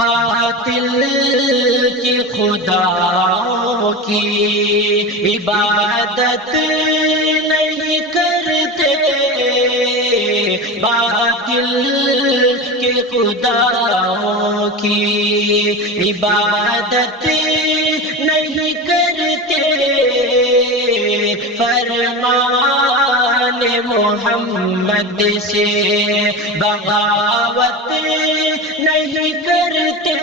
باطل کی خداؤں کی عبادت نہیں کرتے، باطل کے خداؤں کی عبادت نہیں کرتے، فرمان محمد سے بغاوت نہیں کرتے،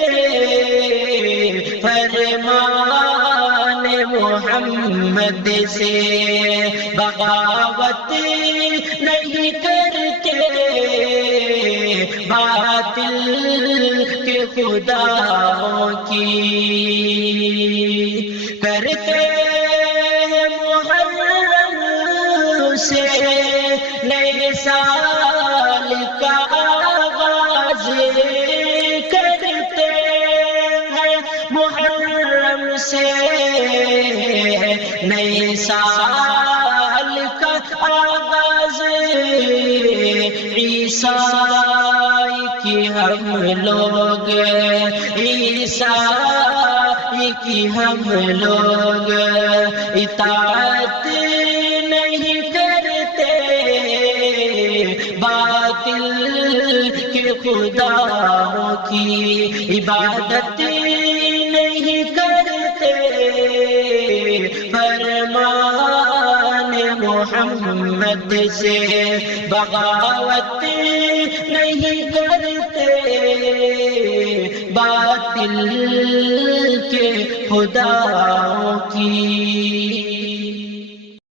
فرمان محمد سے بغاوت نہیں کرتے، باطل کے خداؤں کی کرتے محرم سے نئے سال کا آغاز کرتے ہیں، محرم سے نئے سال کا آغاز، عیسائی کی ہم لوگ، عیسائی کی ہم لوگ اطاعت نہیں کرتے، باطل کے خداؤں کی عبادت نہیں کرتے، فرمان محمد سے بغاوت نہیں کرتے، باطل کے خداؤں کی